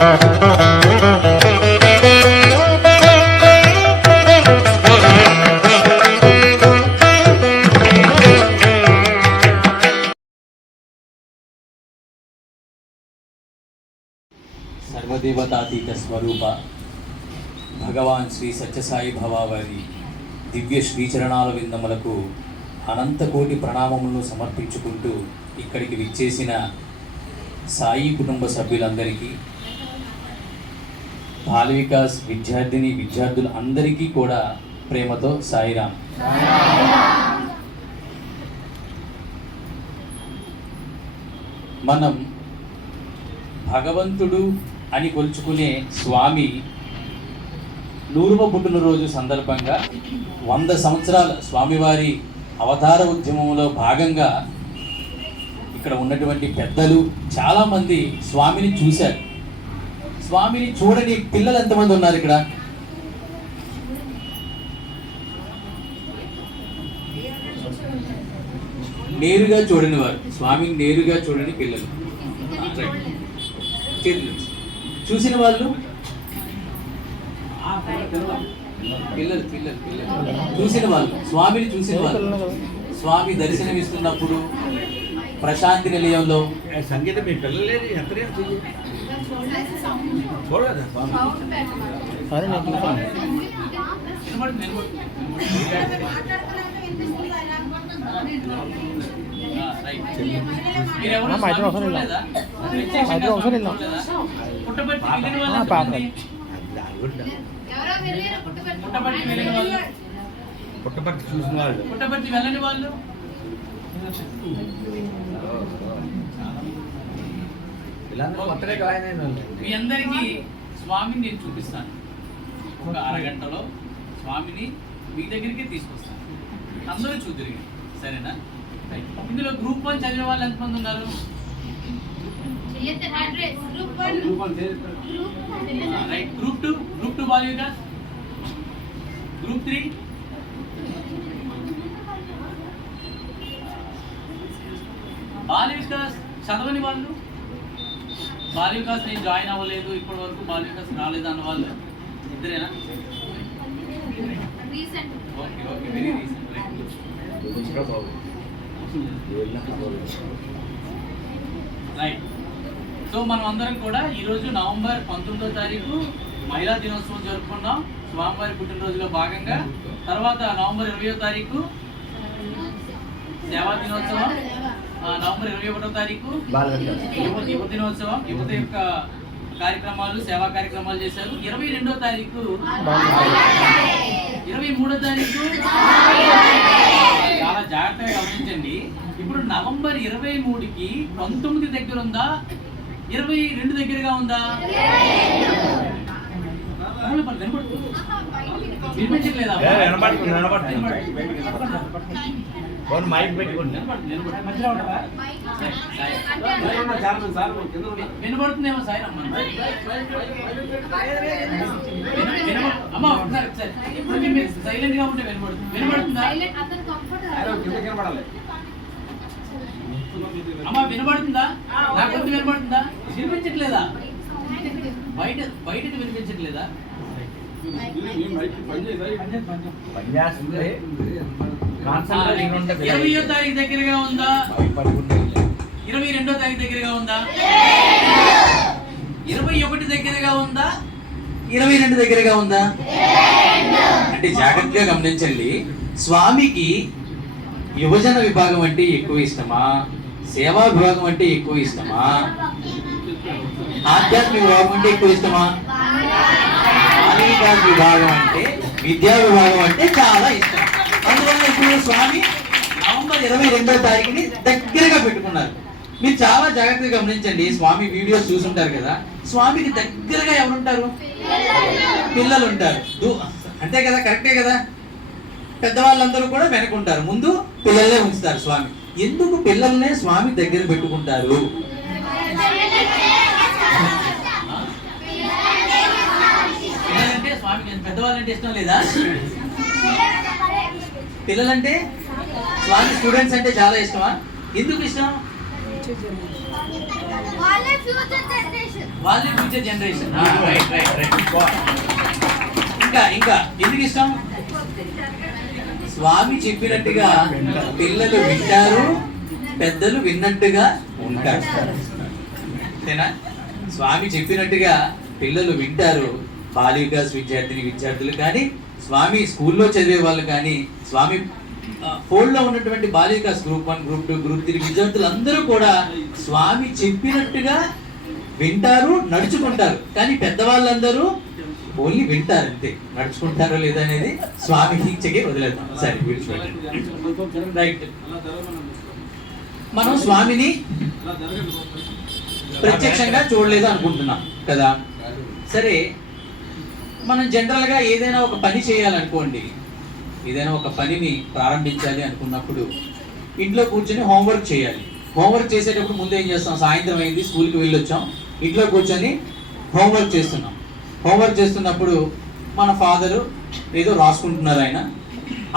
సర్వదేవతాతీత స్వరూప భగవాన్ శ్రీ సత్యసాయి బాబా వారి దివ్య శ్రీచరణాల విందములకు అనంతకోటి ప్రణామములను సమర్పించుకుంటూ ఇక్కడికి విచ్చేసిన సాయి కుటుంబ సభ్యులందరికీ, బాల వికాస్ విద్యార్థులు అందరికీ కూడా ప్రేమతో సాయిరాం. మనం భగవంతుడు అని కొలుచుకునే స్వామి 100వ పుట్టినరోజు సందర్భంగా 100 సంవత్సరాల స్వామివారి అవతార ఉద్యమంలో భాగంగా ఇక్కడ ఉన్నటువంటి పెద్దలు చాలామంది స్వామిని చూశారు. స్వామిని చూడని పిల్లలు ఎంతమంది ఉన్నారు ఇక్కడ? నేరుగా చూడని వారు, స్వామిని నేరుగా చూడని పిల్లలు, చూసిన వాళ్ళు పిల్లలు చూసిన వాళ్ళు, స్వామిని చూసిన వాళ్ళు, స్వామి దర్శనమిస్తున్నప్పుడు ప్రశాంతి నిలయంలో సంగీతం మీ పిల్లలే పుట్టపర్తి చూసిన వాళ్ళు, పుట్టపర్తి వెళ్ళని వాళ్ళు, మీ అందరికీ స్వామిని నేను చూపిస్తాను. ఒక అరగంటలో స్వామిని మీ దగ్గరికి తీసుకొస్తాను. అందరూ చూద్దరు, సరేనా? ఇందులో గ్రూప్ 1 చదివే వాళ్ళు ఎంతమంది ఉన్నారు? Right. Group 2 Bala Vikas, group 3, Bala Vikas చదవని వాళ్ళు, బాల వికాస్ నేను జాయిన్ అవ్వలేదు ఇప్పటి వరకు, బాల వికాస్ రాలేదు అన్న వాళ్ళు ఇద్దరేనా? Okay okay, very recent. Right. So మనం అందరం కూడా ఈరోజు నవంబర్ 19వ తారీఖు మహిళా దినోత్సవం జరుపుకున్నాం స్వామివారి పుట్టినరోజులో భాగంగా. తర్వాత నవంబర్ 20వ తారీఖు సేవా దినోత్సవం, నవంబర్ 21వ తారీఖు యువ దినోత్సవం, యువత యొక్క కార్యక్రమాలు, సేవా కార్యక్రమాలు చేశారు. 22వ తారీఖు, 23వ తారీఖు చాలా జాగ్రత్తగా గమనించండి. ఇప్పుడు నవంబర్ 23కి 19 దగ్గర ఉందా, 22 దగ్గరగా ఉందా? వినిపించట్లేదా? వినబడుతుందేమో సాయి అమ్మ. అమ్మ ఒకసారి ఇప్పుడు మీరు సైలెంట్ గా ఉంటే వినబడుతుందా? అమ్మ వినబడుతుందా? నాకు వినబడుతుందా? వినిపించట్లేదా? బయటకు వినిపించట్లేదా? 20వ తారీఖు దగ్గరగా ఉందా? 22వ తారీఖు దగ్గరగా ఉందా? 21 దగ్గరగా ఉందా? 22 దగ్గరగా ఉందా? అంటే జాగ్రత్తగా గమనించండి. స్వామికి యువజన విభాగం అంటే ఎక్కువ ఇష్టమా, సేవా విభాగం అంటే ఎక్కువ ఇష్టమా, ఆధ్యాత్మిక విభాగం అంటే ఎక్కువ ఇష్టమా, బాలికా విభాగం అంటే, విద్యా విభాగం అంటే చాలా ఇష్టం? అందువల్ల ఇప్పుడు స్వామి నవంబర్ 22వ తారీఖుని దగ్గరగా పెట్టుకున్నారు. మీరు చాలా జాగ్రత్తగా గమనించండి. స్వామి వీడియోస్ చూసుంటారు కదా, స్వామికి దగ్గరగా ఎవరుంటారు? పిల్లలు ఉంటారు. అంతే కదా, కరెక్టే కదా? పెద్దవాళ్ళందరూ కూడా వెనకుంటారు, ముందు పిల్లల్నే ఉంచుతారు స్వామి. ఎందుకు పిల్లల్నే స్వామి దగ్గర పెట్టుకుంటారు? పిల్లలంటే స్వామికి పెద్దవాళ్ళంటే ఇష్టం లేదా? పిల్లలంటే స్వామి స్టూడెంట్స్ అంటే చాలా ఇష్టమా? ఎందుకు ఇష్టం? వాళ్ళే ఫ్యూచర్ జనరేషన్. వాళ్ళే ఫ్యూచర్ జనరేషన్. ఇంకా ఎందుకు ఇష్టం? స్వామి చెప్పినట్టుగా పిల్లలు వింటారు, పెద్దలు విన్నట్టుగా ఉంటారు. అంతేనా? స్వామి చెప్పినట్టుగా పిల్లలు వింటారు, బాల్య వికాస్ విద్యార్థులు కానీ, స్వామి స్కూల్లో చదివే వాళ్ళు కానీ, స్వామి ఫోన్లో ఉన్నటువంటి బాల్య వికాస్ గ్రూప్ 1, గ్రూప్ 2, గ్రూప్ 3 విద్యార్థులందరూ కూడా స్వామి చెప్పినట్టుగా వింటారు, నడుచుకుంటారు. కానీ పెద్దవాళ్ళందరూ ఓన్లీ వింటారు అంతే, నడుచుకుంటారో లేదా అనేది స్వామికి ఇచ్చకే వదిలేద్దాం. సరే, రైట్. మనం స్వామిని ప్రత్యక్షంగా చూడలేదు అనుకుంటున్నాం కదా. సరే, మనం జనరల్గా ఏదైనా ఒక పని చేయాలనుకోండి, ఏదైనా ఒక పనిని ప్రారంభించాలి అనుకున్నప్పుడు ఇంట్లో కూర్చొని హోంవర్క్ చేయాలి. హోంవర్క్ చేసేటప్పుడు ముందు ఏం చేస్తాం? సాయంత్రం అయింది, స్కూల్కి వెళ్ళొచ్చాం, ఇంట్లో కూర్చొని హోంవర్క్ చేస్తున్నాం. హోంవర్క్ చేస్తున్నప్పుడు మన ఫాదరు ఏదో రాసుకుంటున్నారు, ఆయన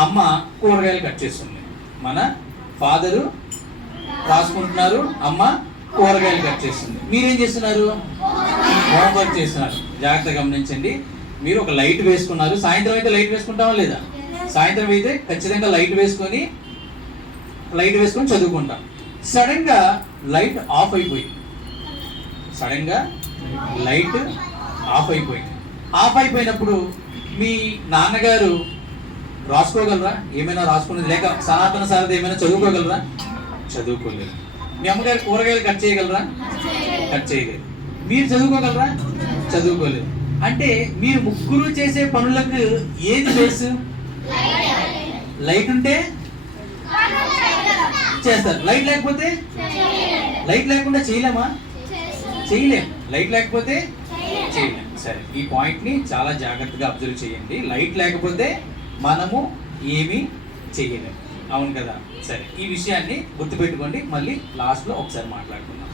అమ్మ కూరగాయలు కట్ చేస్తుంది. మన ఫాదరు రాసుకుంటున్నారు, అమ్మ కూరగాయలు కట్ చేస్తుంది. మీరేం చేస్తున్నారు? హోంవర్క్ చేస్తున్నారు. జాగ్రత్తగా గమనించండి. మీరు ఒక లైట్ వేసుకున్నారు. సాయంత్రం అయితే లైట్ వేసుకుంటామా లేదా? సాయంత్రం అయితే ఖచ్చితంగా లైట్ వేసుకొని చదువుకుంటాం. సడన్ గా లైట్ ఆఫ్ అయిపోయింది. ఆఫ్ అయిపోయినప్పుడు మీ నాన్నగారు రాసుకోగలరా? ఏమైనా రాసుకున్నది? లేక సనాతన సారథి ఏమైనా చదువుకోగలరా? చదువుకోలేరు. మీ అమ్మగారు కూరగాయలు కట్ చేయగలరా? కట్ చేయలేరు. మీరు చదువుకోగలరా? చదువుకోలేరు. అంటే మీరు ముగ్గురు చేసే పనులకు ఏది బేస్? లైట్ ఉంటే చేస్తారు, లైట్ లేకపోతే? లైట్ లేకుండా చేయలేమా? చేయలేం. లైట్ లేకపోతే చేయలేం. సరే, ఈ పాయింట్ ని చాలా జాగ్రత్తగా అబ్జర్వ్ చేయండి. లైట్ లేకపోతే మనము ఏమీ చేయలేము, అవును కదా? సరే, ఈ విషయాన్ని గుర్తుపెట్టుకోండి. మళ్ళీ లాస్ట్ లో ఒకసారి మాట్లాడుకుందాం.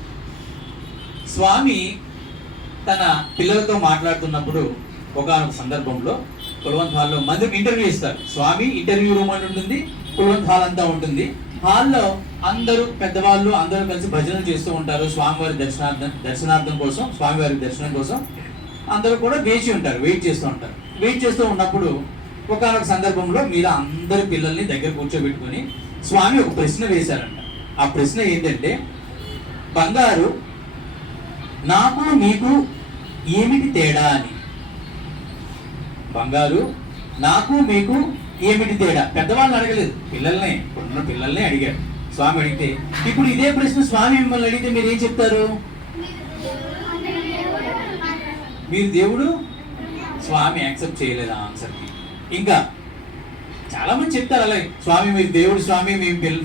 స్వామి తన పిల్లలతో మాట్లాడుతున్నప్పుడు ఒకనొక సందర్భంలో కులవంత్ హాల్లో మందికి ఇంటర్వ్యూ ఇస్తారు. స్వామి ఇంటర్వ్యూ రూమ్ అని ఉంటుంది, కులవంత్ హాల్ అంతా ఉంటుంది. హాల్లో అందరూ పెద్దవాళ్ళు అందరూ కలిసి భజనలు చేస్తూ ఉంటారు. స్వామివారి దర్శనార్థం కోసం, స్వామివారి దర్శనం కోసం అందరూ కూడా వెయిట్ చేస్తూ ఉంటారు. వెయిట్ చేస్తూ ఉన్నప్పుడు ఒకనొక సందర్భంలో మీరు అందరు పిల్లల్ని దగ్గర కూర్చోబెట్టుకొని స్వామి ఒక ప్రశ్న వేశారంట. ఆ ప్రశ్న ఏంటంటే, బంగారు, నాకు నీకు ఏమిటి తేడా అని. బంగారు, నాకు మీకు ఏమిటి తేడా? పెద్దవాళ్ళని అడగలేదు, పిల్లల్నే అడిగాడు. స్వామి అడిగితే, ఇప్పుడు ఇదే ప్రశ్న స్వామి మిమ్మల్ని అడిగితే మీరు ఏం చెప్తారు? మీరు దేవుడు. స్వామి యాక్సెప్ట్ చేయలేదు ఆ ఆన్సర్కి. ఇంకా చాలా మంది చెప్తారు అలాగే, స్వామి మీరు దేవుడు స్వామి,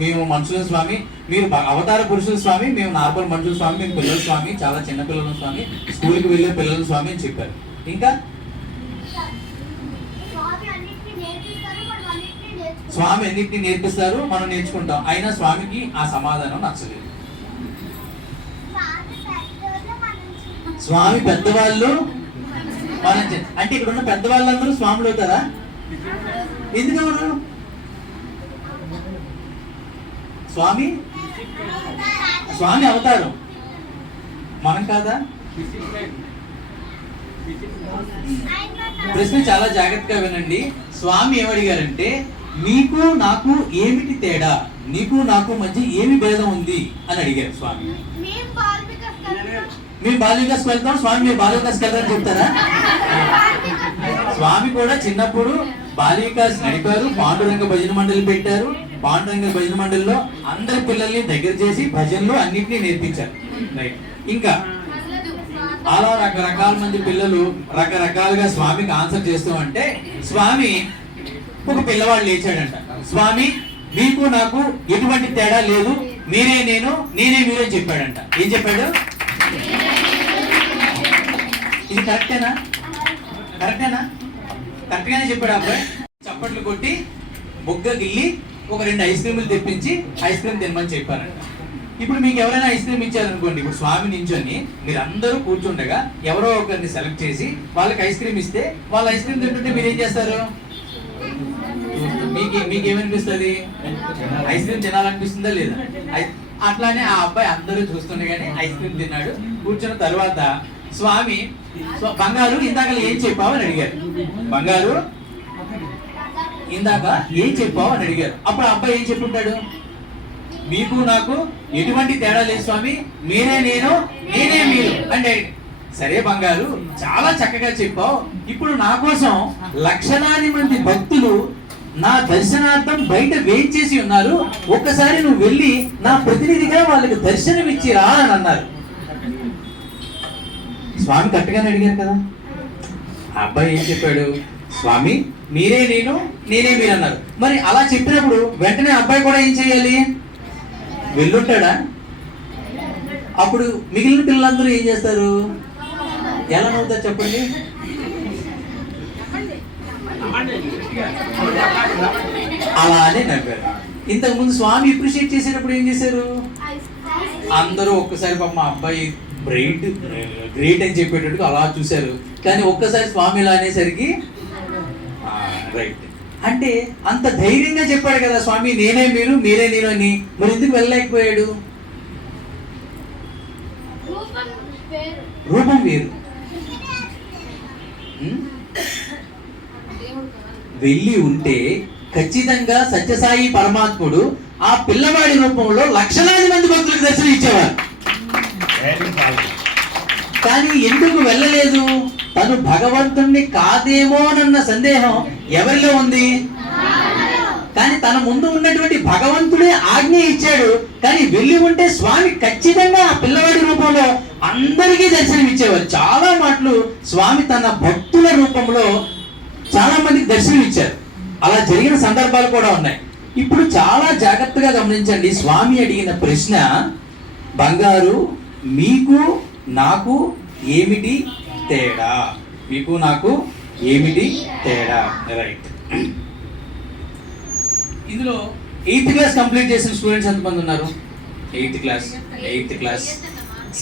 మేము మనుషుల స్వామి, మీరు అవతార పురుషుల స్వామి, మేము నార్మల్ మనుషుల స్వామి, మేము పిల్లల స్వామి, చాలా చిన్న పిల్లల స్వామి, స్కూల్కి వెళ్ళే పిల్లల స్వామి అని చెప్పారు. ఇంకా స్వామి అన్నింటినీ నేర్పిస్తారు, మనం నేర్చుకుంటాం. అయినా స్వామికి ఆ సమాధానం నచ్చలేదు. స్వామి పెద్దవాళ్ళు మనం అంటే ఇక్కడ ఉన్న పెద్దవాళ్ళందరూ స్వాములు అవుతారా? ఎందుకు ఎవరు? స్వామి అవతారం, మనం కాదా? ప్రశ్న చాలా జాగ్రత్తగా వినండి. స్వామి ఏమడిగారంటే, నీకు నాకు ఏమిటి తేడా, నీకు నాకు మధ్య ఏమి భేదం ఉంది అని అడిగారు స్వామి. మేము బాల్య వికాస్ వెళ్తాం, స్వామి మీరు బాల్య వికాస్ వెళ్తారని చెప్తారా? స్వామి కూడా చిన్నప్పుడు బాల్య వికాస్ నడిపారు, పాండురంగ భజన మండలి పెట్టారు. పాండురంగ భజన మండలిలో అందరి పిల్లల్ని దగ్గర చేసి భజనలు అన్నింటినీ నేర్పించారు. ఇంకా అలా రకరకాల మంది పిల్లలు రకరకాలుగా స్వామికి ఆన్సర్ చేస్తూ ఉంటే స్వామి ఒక పిల్లవాడు లేచాడంట. స్వామి మీకు నాకు ఎటువంటి తేడా లేదు, మీరే నేను, నేనే మీరే చెప్పాడంట. ఏం చెప్పాడు? ఇది కరెక్టేనా? కరెక్ట్గానే చెప్పాడు అబ్బాయి. చప్పట్లు కొట్టి బొగ్గ గిల్లి ఒక 2 ఐస్ క్రీములు తెప్పించి ఐస్ క్రీమ్ తినమని చెప్పారంట. ఇప్పుడు మీకు ఎవరైనా ఐస్ క్రీమ్ ఇచ్చారనుకోండి, ఇప్పుడు స్వామి నించొని మీరు అందరూ కూర్చుండగా ఎవరో ఒకరిని సెలెక్ట్ చేసి వాళ్ళకి ఐస్ క్రీమ్ ఇస్తే వాళ్ళు ఐస్ క్రీమ్ తింటుంటే మీరు ఏం చేస్తారు? మీకేమనిపిస్తుంది? ఐస్ క్రీమ్ తినాలనిపిస్తుందా లేదా? అట్లానే ఆ అబ్బాయి అందరూ చూస్తుండగానే ఐస్ క్రీమ్ తిన్నాడు. కూర్చున్న తర్వాత స్వామి బంగారు ఇందాక ఏం చెప్పావు అని అడిగారు. బంగారు ఇందాక ఏం చెప్పావు అని అడిగారు. అప్పుడు ఆ అబ్బాయి ఏం చెప్పుంటాడు? మీకు నాకు ఎటువంటి తేడా లేదు స్వామి, మీరే నేను నేనే మీరు అంటే. సరే బంగారు, చాలా చక్కగా చెప్పావు. ఇప్పుడు నా కోసం లక్షలాది మంది భక్తులు నా దర్శనార్థం బయట వెయిట్ చేసి ఉన్నారు. ఒక్కసారి నువ్వు వెళ్ళి నా ప్రతినిధిగా వాళ్ళకి దర్శనం ఇచ్చిరా అని అన్నారు. స్వామి కరెక్ట్గానే అడిగారు కదా. ఆ అబ్బాయి ఏం చెప్పాడు? స్వామి మీరే నేను నేనే మీరు అన్నారు. మరి అలా చెప్పినప్పుడు వెంటనే అబ్బాయి కూడా ఏం చేయాలి? వెళ్ళుంటాడా? అప్పుడు మిగిలిన పిల్లలందరూ ఏం చేస్తారు? ఎలా నవ్వుతారు చెప్పండి? అలానే నవ్వారు. ఇంతకు ముందు స్వామి అప్రిషియేట్ చేసేటప్పుడు ఏం చేశారు? అందరూ ఒక్కసారి పాప మా అబ్బాయి గ్రేట్ అని చెప్పేటట్టుగా అలా చూశారు. కానీ ఒక్కసారి స్వామి ఇలా అనేసరికి రైట్ అంటే అంత ధైర్యంగా చెప్పాడు కదా స్వామి, నేనే మీరు మీరే నేను అని. మరి ఎందుకు వెళ్ళలేకపోయాడు? రూపం వేరు. వెళ్ళి ఉంటే ఖచ్చితంగా సత్యసాయి పరమాత్ముడు ఆ పిల్లవాడి రూపంలో లక్షలాది మంది భక్తులకు దర్శనం ఇచ్చేవారు. కానీ ఎందుకు వెళ్ళలేదు? తను భగవంతుణ్ణి కాదేమోనన్న సందేహం ఎవరిలో ఉంది? కానీ తన ముందు ఉన్నటువంటి భగవంతుడే ఆజ్ఞ ఇచ్చాడు. కానీ వెళ్ళి ఉంటే స్వామి ఖచ్చితంగా ఆ పిల్లవాడి రూపంలో అందరికీ దర్శనం ఇచ్చేవారు. చాలా మాటలు స్వామి తన భక్తుల రూపంలో చాలా మందికి దర్శనం ఇచ్చారు. అలా జరిగిన సందర్భాలు కూడా ఉన్నాయి. ఇప్పుడు చాలా జాగ్రత్తగా గమనించండి. స్వామి అడిగిన ప్రశ్న, బంగారు మీకు నాకు ఏమిటి తేడా? మీకు నాకు ఏమిటి తేడా? రైట్. ఇందులో 8th క్లాస్ కంప్లీట్ చేసిన స్టూడెంట్స్ ఎంతమంది ఉన్నారు? 8th class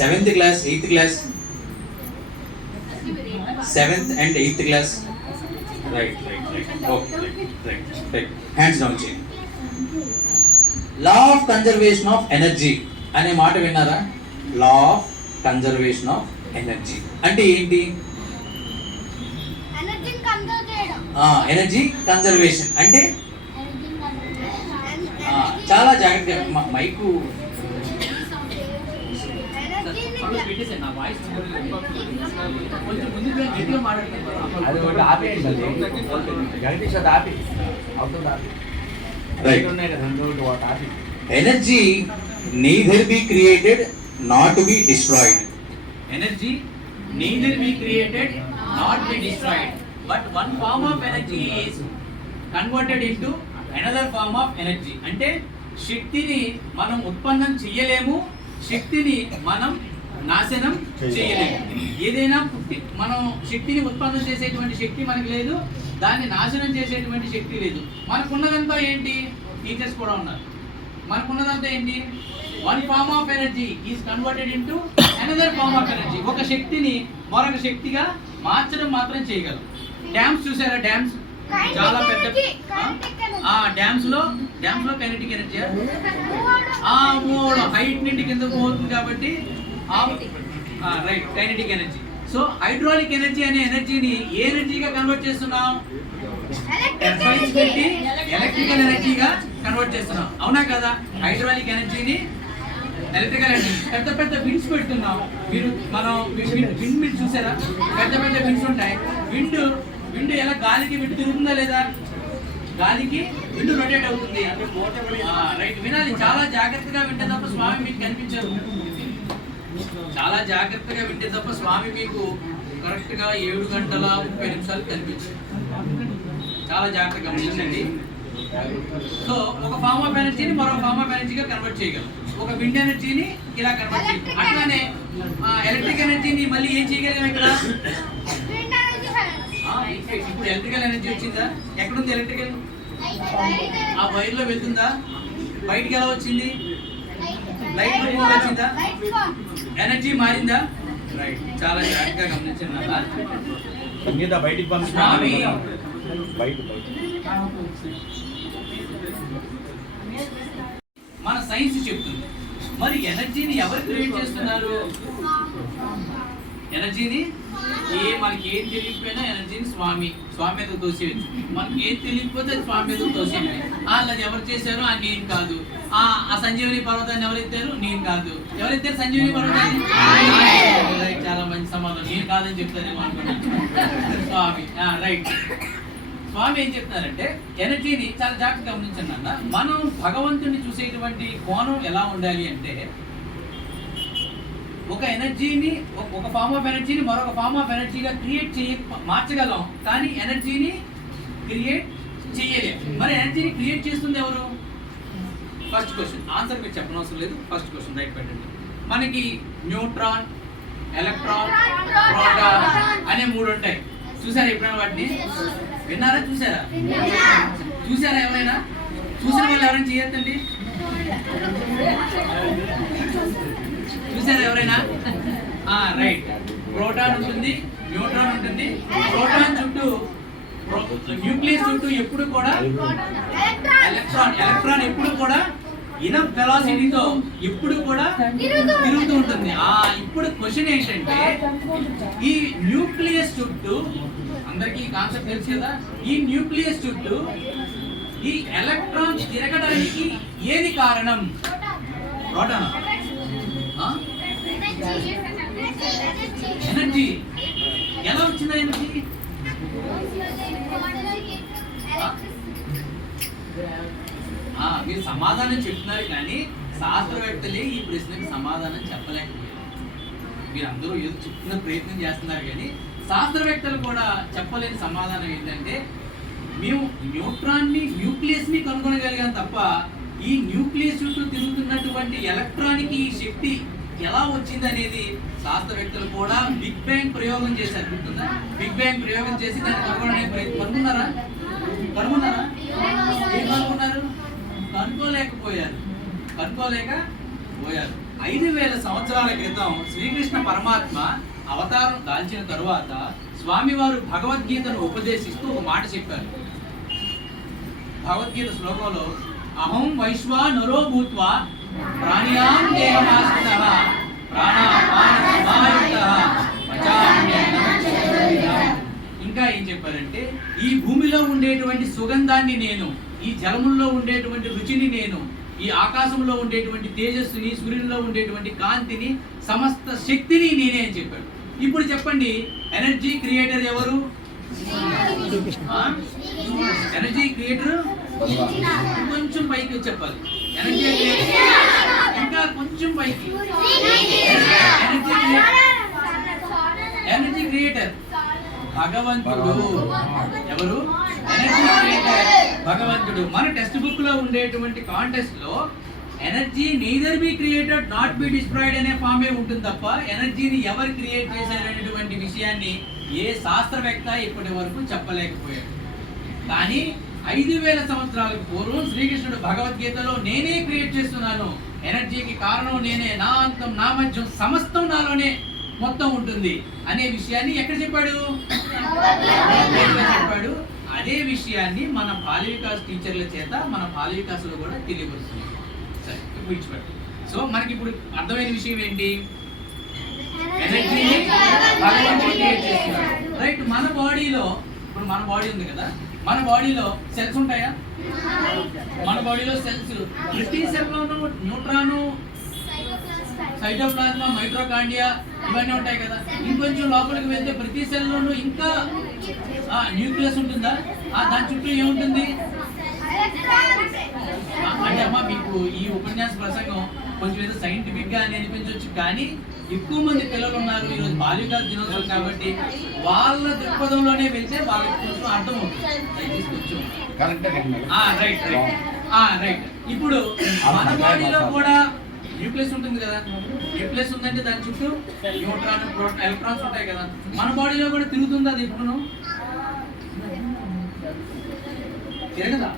7th class 8th class 7th and 8th class. Right okay right. Hands down చేయండి. Law of conservation of energy అనే మాట విన్నారా? Law of conservation of energy అంటే ఏంటి? ఎనర్జీ కన్జర్వేషన్ అంటే చాలా జాగ్రత్తగా మైకు energy neither be created not to be destroyed. Energy neither be created not be destroyed, but one form of energy is converted into another form of energy. అంటే శక్తిని మనం ఉత్పన్నం చేయలేము, శక్తిని మనం నాశనం చేయలేము. ఏదైనా మనం శక్తిని ఉత్పన్నం చేసేటువంటి శక్తి మనకి లేదు, దాన్ని నాశనం చేసేటువంటి శక్తి లేదు. మనకున్నదంతా ఏంటి? టీచర్స్ కూడా ఉన్నారు. మనకున్నదంతా ఏంటి? One form of energy is converted into another form of energy. ఒక శక్తిని మరొక శక్తిగా మార్చడం మాత్రం చేయగలం. డ్యామ్స్ చూసారా? డ్యామ్స్ చాలా పెద్ద డ్యామ్స్ లో కైనెటిక్ ఎనర్జీ హైట్ నుండి కింద పోతుంది కాబట్టి right kinetic energy. So hydraulic energy అనే ఎనర్జీని ఏ ఎనర్జీగా కన్వర్ట్ చేస్తున్నాం? ఎలక్ట్రికల్ ఎనర్జీగా కన్వర్ట్ చేస్తున్నాం. అవునా కదా? హైడ్రాలిక్ ఎనర్జీని ఎలక్ట్రికల్ ఎనర్జీ. పెద్ద పెద్ద విండ్స్ పెడుతున్నాం. మనం విండ్ మిల్ చూసారా? పెద్ద పెద్ద విండ్స్ ఉంటాయి. విండ్ ఎలా గాలికి విండ్ తిరుగుతుందా లేదా? గాలికి విండ్ రొటేట్ అవుతుంది. రైట్, వినాలి. చాలా జాగ్రత్తగా వింటే తప్ప స్వామి మీకు కనిపించరు. చాలా జాగ్రత్తగా వింటే తప్ప స్వామి మీకు కరెక్ట్ గా 7 గంటల 30 నిమిషాలు కనిపించరు. చాలా జాగ్రత్తగా గమనించండి. సో ఒక ఫార్మ్ ఆఫ్ ఎనర్జీని మరో ఫార్మ్ ఆఫ్ ఎనర్జీగా కన్వర్ట్ చేయగలం. ఒక విండ్ ఎనర్జీని ఇలా కన్వర్ట్ చేయగలం. అట్లానే ఎలక్ట్రిక్ ఎనర్జీని మళ్ళీ ఏం చేయగలం? ఇక్కడ ఇప్పుడు ఎలక్ట్రికల్ ఎనర్జీ వచ్చిందా? ఎక్కడుంది ఎలక్ట్రికల్? ఆ వైర్ లో వెళ్తుందా? బయటికి ఎలా వచ్చింది? లైట్ రూపంలో వచ్చిందా? ఎనర్జీ మారిందా? రైట్, చాలా జాగ్రత్తగా గమనించండి. సంగీత బయటికి స్వామి బయట మన సైన్స్ చెప్తుంది, మరి ఎనర్జీని ఎవరు క్రియేట్ చేస్తున్నారు? ఎనర్జీని మనకి ఏం తెలియకపోయినా ఎనర్జీని స్వామి మీద తోసేయచ్చు. మనకి ఏం తెలియకపోతే అది స్వామి మీద తోసేయాలి. అది ఎవరు చేశారు? నేను కాదు. ఆ సంజీవని పర్వతాన్ని ఎవరెత్తారు? నేను కాదు. ఎవరెత్తారు సంజీవని పర్వతాన్ని? చాలా మంచి సమాధానం. నేను కాదని చెప్తారేమో అనుకున్నాను. స్వామి. రైట్. స్వామి ఏం చెప్తున్నారంటే ఎనర్జీని చాలా జాగ్రత్తగా గమనించండి అన్న. మనం భగవంతుని చూసేటువంటి కోణం ఎలా ఉండాలి అంటే, ఒక ఎనర్జీని ఒక ఫార్మ్ ఆఫ్ ఎనర్జీని మరొక ఫార్మ్ ఆఫ్ ఎనర్జీగా మార్చగలం, కానీ ఎనర్జీని క్రియేట్ చేయలేం. మరి ఎనర్జీని క్రియేట్ చేస్తుంది ఎవరు? ఫస్ట్ క్వశ్చన్ ఆన్సర్ మీరు చెప్పనవసరం లేదు. ఫస్ట్ క్వశ్చన్ రైట్ పెట్టండి. మనకి న్యూట్రాన్, ఎలక్ట్రాన్, ప్రోటాన్ అనే 3 ఉంటాయి. చూసారా ఎప్పుడైనా వాటిని? విన్నారా? చూసారా ఎవరైనా? చూసిన వాళ్ళు ఎవరైనా చేయొద్దండి. చూసారా ఎవరైనా? రైట్. ప్రోటాన్ ఉంటుంది, న్యూట్రాన్ ఉంటుంది. ప్రోటాన్ చుట్టూ న్యూక్లియస్ చుట్టూ ఎప్పుడు కూడా ఎలక్ట్రాన్ ఎప్పుడు కూడా ఇనఫ్ వెలాసిటీతో ఎప్పుడు కూడా తిరుగుతూ ఉంటుంది. ఇప్పుడు క్వశ్చన్ ఏంటంటే, ఈ న్యూక్లియస్ చుట్టూ అందరికీ కాన్సెప్ట్ తెలుసు కదా, ఈ న్యూక్లియస్ చుట్టూ ఈ ఎలక్ట్రాన్ తిరగడానికి ఏది కారణం? ప్రోటాన్. ఎనర్జీ ఎలా వచ్చిందా? ఎనర్జీ మీరు సమాధానం చెప్తున్నారు, కానీ శాస్త్రవేత్తలే ఈ ప్రశ్నకి సమాధానం చెప్పలేకపోయారు. మీరు అందరూ ఏదో చెప్తున్న ప్రయత్నం చేస్తున్నారు, కానీ శాస్త్రవేత్తలు కూడా చెప్పలేని సమాధానం ఏంటంటే, మేము న్యూక్లియస్ ని కనుగొనగలిగాం తప్ప ఈ న్యూక్లియస్ చుట్టూ తిరుగుతున్నటువంటి ఎలక్ట్రానిక్ ఈ శక్తి ఎలా వచ్చింది అనేది శాస్త్రవేత్తలు కూడా బిగ్ బ్యాంగ్ ప్రయోగం చేశారు. గుర్తుందా? బిగ్ బ్యాంగ్ ప్రయోగం చేసి దాన్ని కనుగొనడానికి ప్రయత్నం కనుగొన్నారా? ఏం కనుగొన్నారు? కనుక్కోలేకపోయారు. 5000 సంవత్సరాల క్రితం శ్రీకృష్ణ పరమాత్మ అవతారం దాల్చిన తరువాత స్వామివారు భగవద్గీతను ఉపదేశిస్తూ ఒక మాట చెప్పారు. భగవద్గీత శ్లోకంలో, అహం వైశ్వానరో భూత్వా ప్రాణినాం దేహమాశ్రితః ప్రాణాపాన సమాయుక్తః పచామ్యన్నం. ఇంకా ఏం చెప్పారంటే, ఈ భూమిలో ఉండేటువంటి సుగంధాన్ని నేను, ఈ జలముల్లో ఉండేటువంటి రుచిని నేను, ఈ ఆకాశంలో ఉండేటువంటి తేజస్సుని, సూర్యునిలో ఉండేటువంటి కాంతిని, సమస్త శక్తిని నేనే అని చెప్పాడు. ఇప్పుడు చెప్పండి, ఎనర్జీ క్రియేటర్ ఎవరు? ఎనర్జీ క్రియేటర్ కొంచెం పైకి చెప్పాలి. ఎనర్జీ ఇంకా కొంచెం పైకి. ఎనర్జీ క్రియేటర్ భగవంతుడు. ఎవరు? ఎనర్జీ క్రియేటర్ భగవంతుడు. మన టెక్స్ట్ బుక్ లో ఉండేటువంటి కాంటెస్ట్ లో energy neither be created not be destroyed అనే ఫామే ఉంటుంది తప్ప ఎనర్జీని ఎవరు క్రియేట్ చేశారనేటువంటి విషయాన్ని ఏ శాస్త్రవేత్త ఇప్పటి వరకు చెప్పలేకపోయాడు. కానీ 5000 సంవత్సరాలకు పూర్వం శ్రీకృష్ణుడు భగవద్గీతలో నేనే క్రియేట్ చేస్తున్నాను, ఎనర్జీకి కారణం నేనే, నా అంతం నా మధ్యం సమస్తం నాలోనే మొత్తం ఉంటుంది అనే విషయాన్ని ఎక్కడ చెప్పాడు? చెప్పాడు. అదే విషయాన్ని మన బాల వికాస్ టీచర్ల చేత మన బాల వికాస్లో కూడా తెలియపరుస్తుంది. సరే, విడిచిపెట్టు. సో మనకి ఇప్పుడు అర్థమైన విషయం ఏంటి? ఎనర్జీని భగవంతుడు క్రియేట్ చేస్తున్నాడు. రైట్. మన బాడీలో ఇప్పుడు మన బాడీ ఉంది కదా, మన బాడీలో సెల్స్ ఉంటాయా? మన బాడీలో సెల్స్ ప్రతి సెల్లోనూ న్యూట్రాను, సైటోప్లాజ్మా, మైట్రోకాండియా ఇవన్నీ ఉంటాయి కదా. ఇంకొంచెం లోపలికి వెళ్తే ప్రతి సెల్లోనూ ఇంకా న్యూక్లియస్ ఉంటుందా? దాని చుట్టూ ఏముంటుంది? అంటే అమ్మా, మీకు ఈ ఉపన్యాస ప్రసంగం కొంచెం ఏదో సైంటిఫిక్ గా అని అనిపించవచ్చు, కానీ ఎక్కువ మంది పిల్లలు ఉన్నారు ఈరోజు బాలికా దినోత్సవం కాబట్టి వాళ్ళ దృక్పథంలోనే వెళ్తే వాళ్ళకి కొంచెం అర్థం అవుతుంది. రైట్. ఇప్పుడు మన బాడీలో కూడా న్యూక్లియస్ ఉంటుంది కదా. న్యూక్లియస్ ఉందంటే దాని చుట్టూ న్యూట్రాన్, ఎలక్ట్రాన్స్ ఉంటాయి కదా. మన బాడీలో కూడా తిరుగుతుంది అది ఇప్పుడు తిరగదా?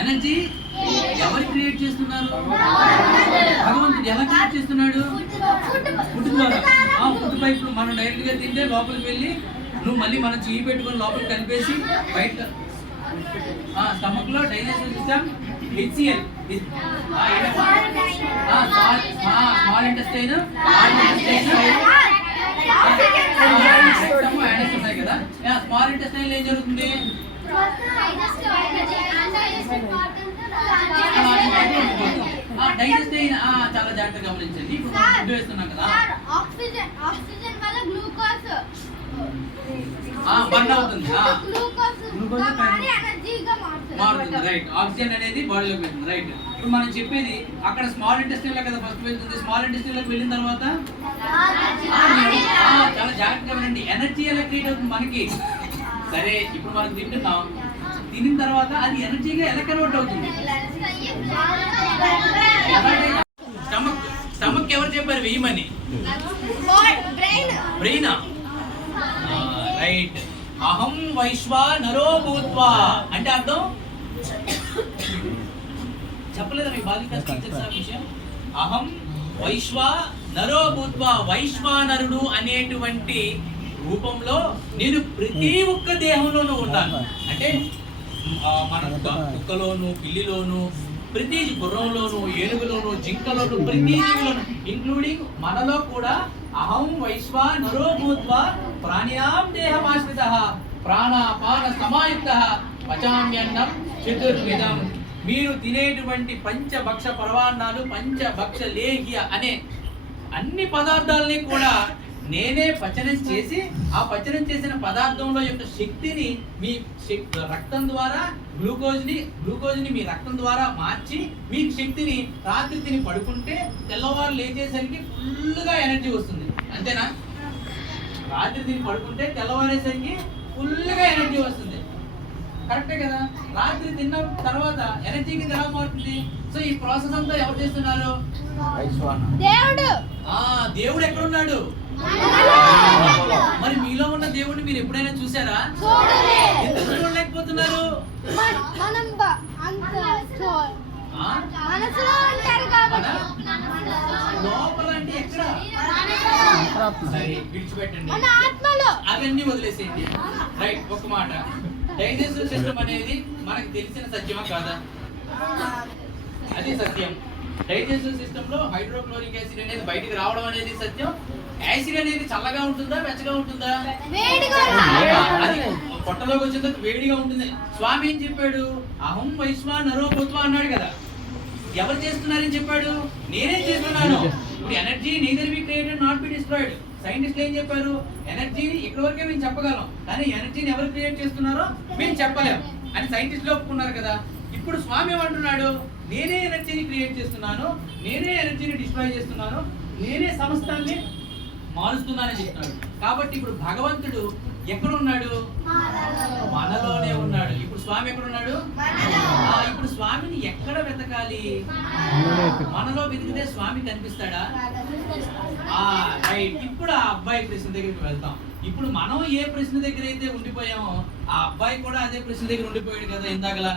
ఎనర్జీ ఎవరు క్రియేట్ చేస్తున్నారు? భగవంతుడు. ఎలా క్రియేట్ చేస్తున్నాడు? ఫుడ్ ద్వారా. ఫుడ్ పైపు మనం డైరెక్ట్ గా తింటే లోపలికి వెళ్ళి నువ్వు మళ్ళీ మనం చెయ్యి పెట్టుకుని లోపలికి కలిపేసి బయట స్టమక్ లో digestion system HCl. Small intestine, ఉన్నాయి కదా. స్మాల్ ఇంటెస్టైన్ ఏం జరుగుతుంది? డైజెస్టైన్ చాలా జాగ్రత్తగా గమనించండి. ఇప్పుడు మనం ఫుడ్ వేస్తున్నాం కదా, ఆక్సిజన్ వల్ల గ్లూకోజ్ బర్న్ అవుతుంది. ఎనర్జీగా మారుతుంది. రైట్. ఆక్సిజన్ అనేది బాడీలోకి వెళ్తుంది. రైట్. ఇప్పుడు మనం చెప్పేది అక్కడ స్మాల్ ఇంటెస్టైన్ లో కదా ఫస్ట్ వెళ్తుంది. స్మాల్ ఇంటెస్టైన్ లోకి వెళ్ళిన తర్వాత చాలా జాగ్రత్తగా వినండి. ఎనర్జీ ఎలా క్రియేట్ అవుతుంది మనకి? సరే, ఇప్పుడు మనం తింటున్నాం. తినిన తర్వాత అది ఎనర్జీగా ఎలా కన్వర్ట్ అవుతుంది? స్టమక్. స్టమక్ ఎవరు చెప్పారు వేయమని? బ్రెయినా? రైట్. అహం వైశ్వా నరో భూత్వా అంటే అర్థం చెప్పలేదా మీ బాలిక విషయం? అహం వైశ్వా నరో భూత్వా, వైశ్వానరుడు అనేటువంటి రూపంలో నేను ప్రతి ఒక్క దేహంలోనూ ఉన్నాను. అంటే మన కుక్కలోను, పిల్లిలోను, ప్రతి గుర్రంలోను, ఏనుగులోను, జింకలోను, ప్రతి జీవిలోను, ఇంక్లూడింగ్ మనలో కూడా అహం వైశ్వా నరో భూత్వా ప్రాణినాం దేహమాశ్రితః ప్రాణాపాన సమాయుక్తః పచామ్యన్నం చతుర్విధం. మీరు తినేటువంటి పంచభక్ష పరవాన్నాలు, పంచభక్ష లేహ్య అనే అన్ని పదార్థాలని కూడా నేనే పచనం చేసి ఆ పచనం చేసిన పదార్థంలో యొక్క శక్తిని మీ రక్తం ద్వారా గ్లూకోజ్ని మీ రక్తం ద్వారా మార్చి మీ శక్తిని రాత్రి తిని పడుకుంటే తెల్లవారు లేచేసరికి ఫుల్గా ఎనర్జీ వస్తుంది. అంతేనా? రాత్రి తిని పడుకుంటే తెల్లవారేసరికి ఫుల్గా ఎనర్జీ వస్తుంది. కరెక్టే కదా? రాత్రి తిన్న తర్వాత ఎనర్జీకి ఎలా మారుతుంది? సో ఈ ప్రాసెస్ అంతా ఎవరు చేస్తున్నారు? దేవుడు. దేవుడు ఎక్కడున్నాడు? మరి మీలో ఉన్న దేవుడిని మీరు ఎప్పుడైనా చూసారా? ఎందుకు చూడలేకపోతున్నారు? లోపల అంటే ఎక్కడ? సరే, విడిచిపెట్టండి, అవన్నీ వదిలేసేయండి. రైట్. ఒక మాట, డైజెస్టివ్ సిస్టమ్ అనేది మనకు తెలిసిన సత్యమా కాదా? అది సత్యం. డైజెస్టివ్ సిస్టమ్ లో హైడ్రోక్లోరిక్ యాసిడ్ అనేది బయటికి రావడం అనేది సత్యం. యాసిడ్ అనేది చల్లగా ఉంటుందా, వెచ్చగా ఉంటుందా? అది పొట్టలోకి వచ్చిన తర్వాత వేడిగా ఉంటుంది. స్వామి ఏం చెప్పాడు? అహం వైశ్వా నరో భూత్వా అన్నాడు కదా. ఎవరు చేస్తున్నారని చెప్పాడు? నేనే చేస్తున్నాను. ఇప్పుడు energy neither be created not be destroyed. సైంటిస్టులు ఏం చెప్పారు? ఎనర్జీని ఇక్కడ వరకే మేము చెప్పగలం, కానీ ఎనర్జీని ఎవరు క్రియేట్ చేస్తున్నారో మేము చెప్పలేము అని సైంటిస్టులు ఒప్పుకున్నారు కదా. ఇప్పుడు స్వామి ఏమంటున్నాడు? నేనే ఎనర్జీని క్రియేట్ చేస్తున్నాను, నేనే ఎనర్జీని డిస్ట్రాయ్ చేస్తున్నాను, నేనే సమస్తాన్ని మారుస్తున్నానని చెప్తున్నాడు. కాబట్టి ఇప్పుడు భగవంతుడు ఎక్కడ ఉన్నాడు? మనలోనే ఉన్నాడు. ఇప్పుడు స్వామి ఎక్కడ ఉన్నాడు? ఇప్పుడు స్వామిని ఎక్కడ వెతకాలి? మనలో వెతికితే స్వామి కనిపిస్తాడా? రైట్. ఇప్పుడు ఆ అబ్బాయి ప్రశ్న దగ్గరికి వెళ్తాం. ఇప్పుడు మనం ఏ ప్రశ్న దగ్గర అయితే ఉండిపోయామో ఆ అబ్బాయి కూడా అదే ప్రశ్న దగ్గర ఉండిపోయాడు కదా ఇందాకలా.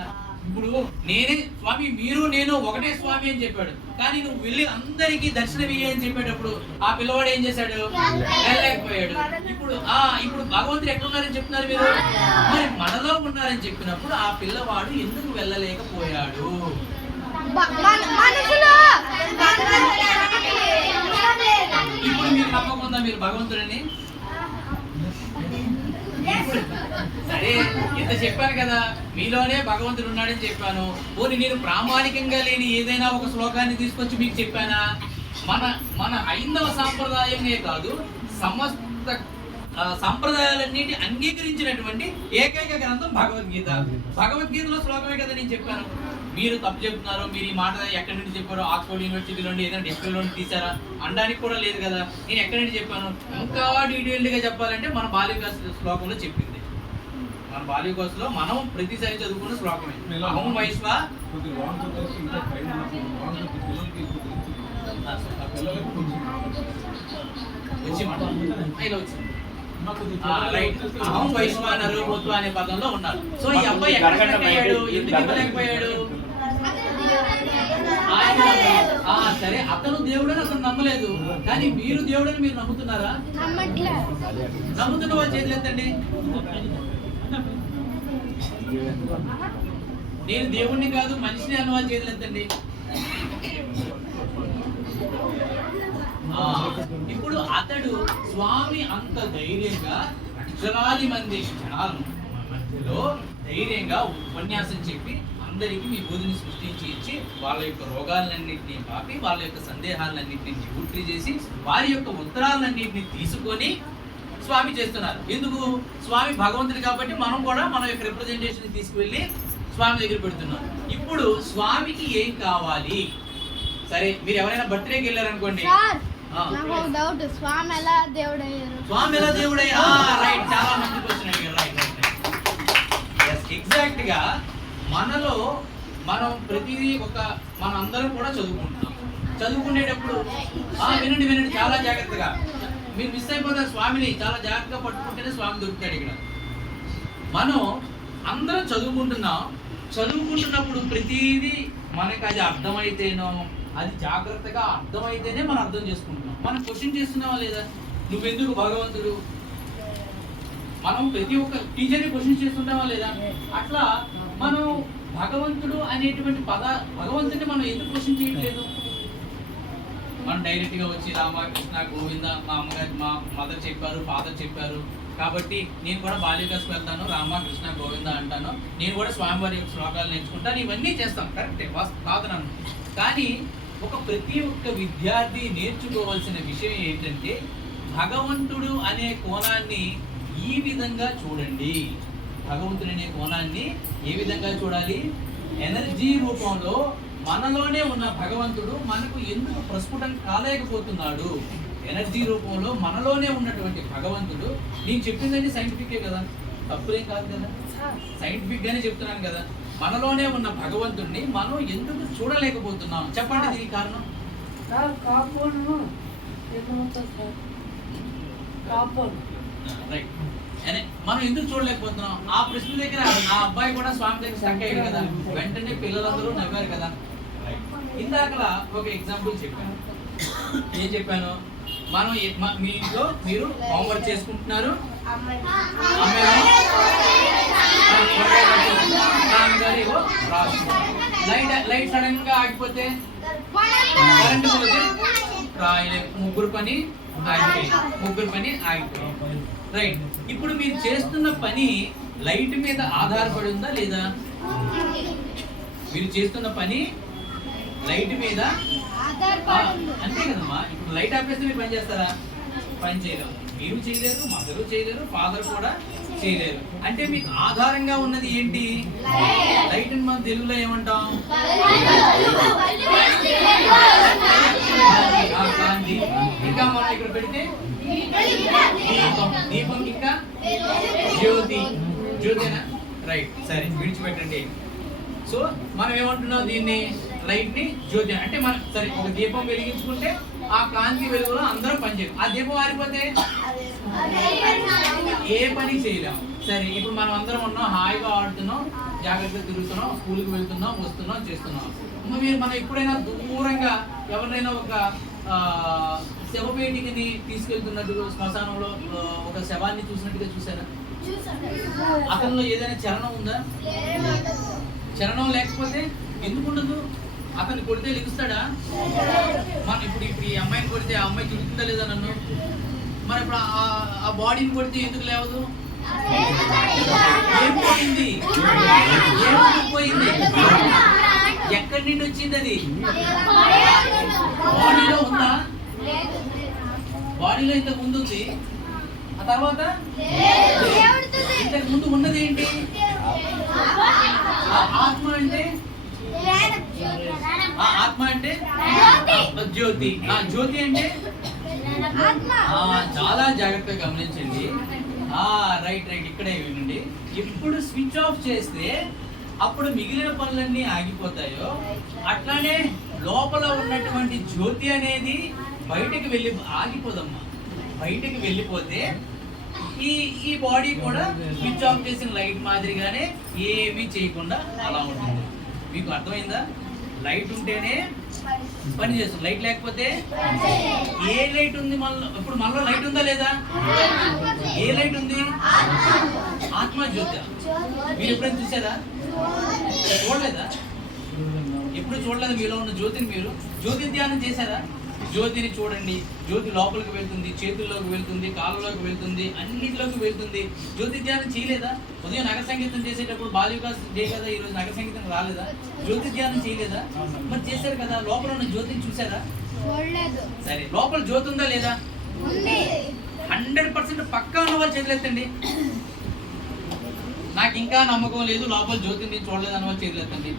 ఇప్పుడు నేనే స్వామి, మీరు నేను ఒకటే స్వామి అని చెప్పాడు, కానీ నువ్వు వెళ్ళి అందరికీ దర్శనం ఇయ్యని చెప్పేటప్పుడు ఆ పిల్లవాడు ఏం చేశాడు? వెళ్ళలేకపోయాడు. ఇప్పుడు ఇప్పుడు భగవంతుడు ఎక్కడున్నారని చెప్తున్నారు మీరు? మరి మనలో ఉన్నారని చెప్పినప్పుడు ఆ పిల్లవాడు ఎందుకు వెళ్ళలేకపోయాడు? ఇప్పుడు మీరు నమ్మకం ఉందా మీరు భగవంతుడిని? సరే, ఎంత చెప్పాను కదా, మీలోనే భగవంతుడు ఉన్నాడని చెప్పాను. పోనీ నేను ప్రామాణికంగా లేని ఏదైనా ఒక శ్లోకాన్ని తీసుకొచ్చి మీకు చెప్పానా? మన హైందవ సాంప్రదాయమే కాదు, సమస్త సంప్రదాయాలన్నిటి అంగీకరించినటువంటి ఏకైక గ్రంథం భగవద్గీత. భగవద్గీతలో శ్లోకమే కదా నేను చెప్పాను. మీరు తప్పు చెప్తున్నారు, మీరు ఈ మాట ఎక్కడి నుండి చెప్పారో, ఆక్స్ఫర్డ్ యూనివర్సిటీ నుండి ఏదైనా డిస్ప్లే నుండి తీసారా అనడానికి కూడా లేదు కదా. నేను ఎక్కడి నుండి చెప్పాను? ఇంకా డీటెయిల్డ్గా చెప్పాలంటే మన బాల్యవికాస్ శ్లోకంలో చెప్పింది. మన బాల్యవికాస్లో మనం ప్రతిసారి చదువుకున్న శ్లోకమే. అహం వైశ్వా వచ్చి మాట ఇలా వచ్చింది. అహం వైశ్వానరు భూత్వా అనే పదంలో ఉన్నారు. సో ఈ అబ్బాయి ఎక్కడ కనెక్ట్ అయ్యాడు? ఎందుకు ఇవ్వలేకపోయాడు? సరే, అతను దేవుడని అతను నమ్మలేదు, కానీ మీరు దేవుడని మీరు నమ్ముతున్నారా? నమ్ముతున్న వాళ్ళు చేతులు ఎత్తండి. నేను దేవుణ్ణి కాదు మనిషిని అన్న వాళ్ళు చేతులు ఎత్తండి. ఇప్పుడు అతడు స్వామి అంత ధైర్యంగా లక్షలాది మంది జనాల మధ్యలో ధైర్యంగా ఉపన్యాసం చెప్పి అందరికీ మీ బోధిని సృష్టించి ఇచ్చి వాళ్ళ యొక్క రోగాలన్నింటినీ పాపి వాళ్ళ యొక్క సందేహాలన్నింటినీ నివృత్తి చేసి వారి యొక్క ఉత్తరాలన్నింటినీ తీసుకొని స్వామి చేస్తున్నారు. ఎందుకు? స్వామి భగవంతుడు కాబట్టి మనం కూడా మన యొక్క రిప్రజెంటేషన్ తీసుకువెళ్ళి స్వామి దగ్గర పెడుతున్నాం. ఇప్పుడు స్వామికి ఏం కావాలి? సరే, మీరు ఎవరైనా బర్త్డేకి వెళ్ళారనుకోండి, నాకు ఒక డౌట్, స్వామి ఎలా దేవుడు అయ్యారు? స్వామి ఎలా దేవుడు అయ్యారు? రైట్, చాలా మంచి క్వశ్చన్ అడిగారు. రైట్ రైట్ ఎగ్జాక్ట్ గా మనలో మనం ప్రతిదీ మన అందరం కూడా చదువుకుంటున్నాం. చదువుకునేటప్పుడు వినండి వినండి చాలా జాగ్రత్తగా, మీరు మిస్ అయిపోతారు. స్వామిని చాలా జాగ్రత్తగా పట్టుకుంటేనే స్వామి దొరుకుతాడు. ఇక్కడ మనం అందరం చదువుకుంటున్నప్పుడు ప్రతిదీ మనకి అది అర్థమైతేనో, అది జాగ్రత్తగా అర్థమైతేనే మనం అర్థం చేసుకుంటున్నాం. మనం క్వశ్చన్ చేస్తున్నావా లేదా? నువ్వెందుకు భగవంతుడు? మనం ప్రతి ఒక్క టీచర్ని క్వశ్చన్ చేస్తుంటావా లేదా? అట్లా మనం భగవంతుడు అనేటువంటి భగవంతుడిని మనం ఎందుకు క్వశ్చన్ చేయట్లేదు? మనం డైరెక్ట్ గా వచ్చి రామకృష్ణ గోవింద, మా అమ్మగారు మా మదర్ చెప్పారు, ఫాదర్ చెప్పారు కాబట్టి నేను కూడా బాల్యకాస్కి వెళ్తాను, రామకృష్ణ గోవింద అంటాను, నేను కూడా స్వామివారి యొక్క శ్లోకాలు నేర్చుకుంటాను, ఇవన్నీ చేస్తాం. కరెక్టే, కాదు నన్ను. కానీ ప్రతి ఒక్క విద్యార్థి నేర్చుకోవాల్సిన విషయం ఏంటంటే భగవంతుడు అనే కోణాన్ని ఈ విధంగా చూడండి. భగవంతుడు అనే కోణాన్ని ఏ విధంగా చూడాలి? ఎనర్జీ రూపంలో మనలోనే ఉన్న భగవంతుడు మనకు ఎందుకు ప్రస్ఫుటం కాలేకపోతున్నాడు? ఎనర్జీ రూపంలో మనలోనే ఉన్నటువంటి భగవంతుడు, నేను చెప్పిందండి సైంటిఫికే కదా, తప్పులేం కాదు కదా, సైంటిఫిక్ గానే చెప్తున్నాను కదా. మనలోనే ఉన్న భగవంతుడిని మనం ఎందుకు చూడలేకపోతున్నాం? చెప్పండి దీనికి కారణం. రైట్, మనం ఎందుకు చూడలేకపోతున్నాం? ఆ ప్రశ్న దగ్గర ఆ అబ్బాయి కూడా స్వామి దగ్గర స్టక్ అయ్యాడు కదా, వెంటనే పిల్లలందరూ నవ్వారు కదా. ఇందాకలా ఒక ఎగ్జాంపుల్ చెప్పాను. ఏం చెప్పాను? మనం మీ ఇంట్లో మీరు హోంవర్క్ చేసుకుంటున్నారు, లైట్ సడన్ గా ఆగిపోతే, కరెంట్ పోతే ముగ్గురు పని ఆగిపోయింది. రైట్, ఇప్పుడు మీరు చేస్తున్న పని లైట్ మీద ఆధారపడి ఉందా లేదా? మీరు చేస్తున్న పని లైట్ మీద అంతే కదమ్మా. ఇప్పుడు లైట్ ఆపేస్తే మీరు పని చేస్తారా? పని చేయలేరు. మీరు చేయలేరు, మదరు చేయలేరు, ఫాదర్ కూడా చేయలేరు. అంటే మీకు ఆధారంగా ఉన్నది ఏంటి? లైట్ అని మనం తెలుగులో ఏమంటాం? ఇంకా మనం ఇక్కడ పెడితే దీపం ఇంకా జ్యోతినా? రైట్, సరే విడిచిపెట్టండి. సో మనం ఏమంటున్నాం? దీన్ని లైట్ ని జ్యోతి అంటే మనం సరే ఒక దీపం వెలిగించుకుంటే ఆ కాంతి వెలుగులో అందరం పనిచేయరు. ఆ దీపం ఆరిపోతే ఏ పని చేయలేము. సరే, ఇప్పుడు మనం అందరం ఉన్నాం, హాయిగా ఆడుతున్నాం, జాగ్రత్తగా తిరుగుతున్నాం, స్కూల్కి వెళ్తున్నాం, వస్తున్నాం, చేస్తున్నాం. మనం ఎప్పుడైనా దూరంగా ఎవరినైనా ఒక శవపేటికని తీసుకెళ్తున్నట్టుగా శ్మశానంలో ఒక శవాన్ని చూసినట్టుగా చూసారా? అతనిలో ఏదైనా చలనం ఉందా? చలనం లేకపోతే ఎందుకు ఉండదు? అతన్ని కొడితే లెగుస్తాడా? మనం ఇప్పుడు ఈ అమ్మాయిని కొడితే ఆ అమ్మాయి తిరుగుతుందా లేదా నన్ను? మరి ఇప్పుడు ఆ బాడీని కొడితే ఎందుకు లేవదు? ఏం పోయింది? ఎక్కడి నుండి వచ్చింది? అది బాడీలో ఉందా? బాడీలో ఇంతకు ముందు ఉంది, ఆ తర్వాత ఇంతకు ముందు ఉన్నది ఏంటి? ఆత్మ అంటే జ్యోతి. జ్యోతి అంటే చాలా జాగ్రత్తగా గమనించండి. రైట్ రైట్, ఇక్కడే వినండి. ఎప్పుడు స్విచ్ ఆఫ్ చేస్తే అప్పుడు మిగిలిన పనులన్నీ ఆగిపోతాయో అట్లానే లోపల ఉన్నటువంటి జ్యోతి అనేది బయటకు వెళ్ళి ఆగిపోదమ్మా. బయటకు వెళ్ళిపోతే ఈ బాడీ కూడా స్విచ్ ఆఫ్ చేసిన లైట్ మాదిరిగానే ఏమీ చేయకుండా అలా ఉంటుంది. మీకు అర్థమైందా? లైట్ ఉంటేనే పని చేస్తుంది, లైట్ లేకపోతే ఏ లైట్ ఉంది? ఇప్పుడు మనలో లైట్ ఉందా లేదా? ఏ లైట్ ఉంది? ఆత్మ జ్యోతి. మీరు ఎప్పుడైనా చూసారా? చూడలేదా? ఎప్పుడు చూడలేదు మీలో ఉన్న జ్యోతిని. మీరు జ్యోతి ధ్యానం చేశారా? జ్యోతిని చూడండి. జ్యోతి లోపలికి వెళ్తుంది, చేతుల్లోకి వెళ్తుంది, కాళ్ళలోకి వెళ్తుంది, అన్నిటిలోకి వెళ్తుంది. జ్యోతి ధ్యానం చేయలేదా? ఉదయం నగర సంగీతం చేసేటప్పుడు బాల్యవికాస్ డే కదా, ఈరోజు నగర సంగీతం రాలేదా? జ్యోతి ధ్యానం చేయలేదా? మరి చేశారు కదా. లోపల ఉన్న జ్యోతిని చూసారా? చూడలేదు. సరే, లోపల జ్యోతి ఉందా లేదా? ఉంది. 100% పక్కా ఉన్న వాళ్ళు చేతులెత్తండి. నాకు ఇంకా నమ్మకం లేదు, లోపల జ్యోతిని నేను చూడలేదు అన్న వాళ్ళు చేతులెత్తండి.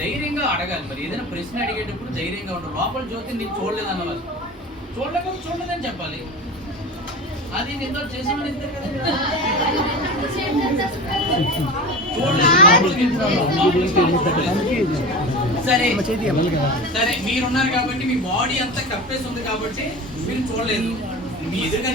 ధైర్యంగా అడగాలి. మరి ఏదైనా ప్రశ్న అడిగేటప్పుడు ధైర్యంగా ఉంటారు. లోపల జ్యోతిని నేను చూడలేదు అన్న వాళ్ళు చూడలేకపోతే చూడలేదని చెప్పాలి. అది నిందో చేసిన ఇద్దరు కదా. సరే సరే, మీరున్నారు కాబట్టి, మీ బాడీ అంతా కప్పేసి ఉంది కాబట్టి మీరు చూడలేదు. మీ ఎదురుగా